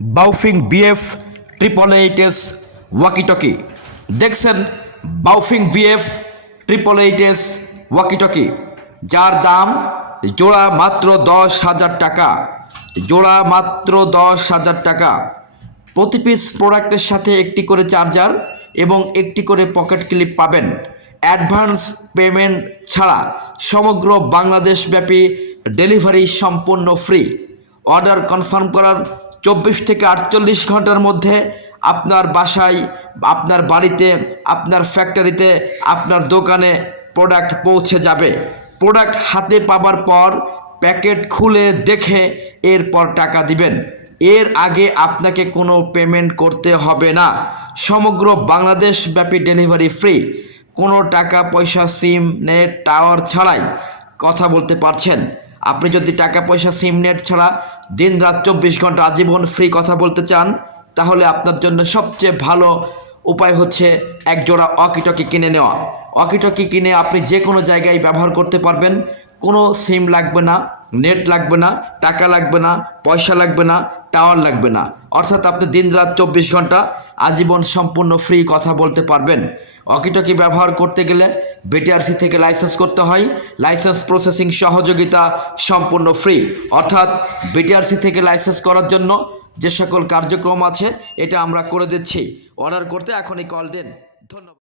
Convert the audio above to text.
বাউফিং BF 888S walkie talkie. দেখছেন বাউফিং BF 888S walkie talkie, যার দাম জোড়া মাত্র 10,000 টাকা। জোড়া মাত্র 10,000 টাকা। প্রতি পিস প্রোডাক্টের সাথে একটি করে চার্জার এবং একটি করে পকেট ক্লিপ পাবেন। অ্যাডভান্স পেমেন্ট ছাড়া সমগ্র বাংলাদেশব্যাপী ডেলিভারি সম্পূর্ণ ফ্রি। অর্ডার কনফার্ম করার 24 থেকে 48 ঘন্টার মধ্যে আপনার বাসায়, আপনার বাড়িতে, আপনার ফ্যাক্টরিতে, আপনার দোকানে প্রোডাক্ট পৌঁছে যাবে। প্রোডাক্ট হাতে পাবার পর প্যাকেট খুলে দেখে এরপর টাকা দিবেন। এর আগে আপনাকে কোনো পেমেন্ট করতে হবে না। সমগ্র বাংলাদেশব্যাপী ডেলিভারি ফ্রি। কোনো টাকা পয়সা, সিম, নেট, টাওয়ার ছাড়াই কথা বলতে পারছেন। আপনি যদি টাকা পয়সা, সিম, নেট ছাড়া দিনরাত 24 ঘন্টা আজীবন ফ্রি কথা বলতে চান, তাহলে আপনার জন্য সবচেয়ে ভালো উপায় হচ্ছে এক জোড়া ওয়াকিটকি কিনে নেওয়া। ওয়াকিটকি কিনে আপনি যে কোনো জায়গায় ব্যবহার করতে পারবেন। কোনো সিম লাগবে না, নেট লাগবে না, টাকা লাগবে না, পয়সা লাগবে না, টাওয়ার লাগবে না। অর্থাৎ আপনি দিনরাত 24 ঘন্টা আজীবন সম্পূর্ণ ফ্রি কথা বলতে পারবেন। ওয়াকিটকি ব্যবহার করতে গেলে বিটিআরসি থেকে লাইসেন্স করতে হয়। লাইসেন্স প্রসেসিং সহযোগিতা সম্পূর্ণ ফ্রি। অর্থাৎ বিটিআরসি থেকে লাইসেন্স করার জন্য যে সকল কার্যক্রম আছে এটা আমরা করে দিচ্ছি। অর্ডার করতে এখনই কল দিন। ধন্যবাদ।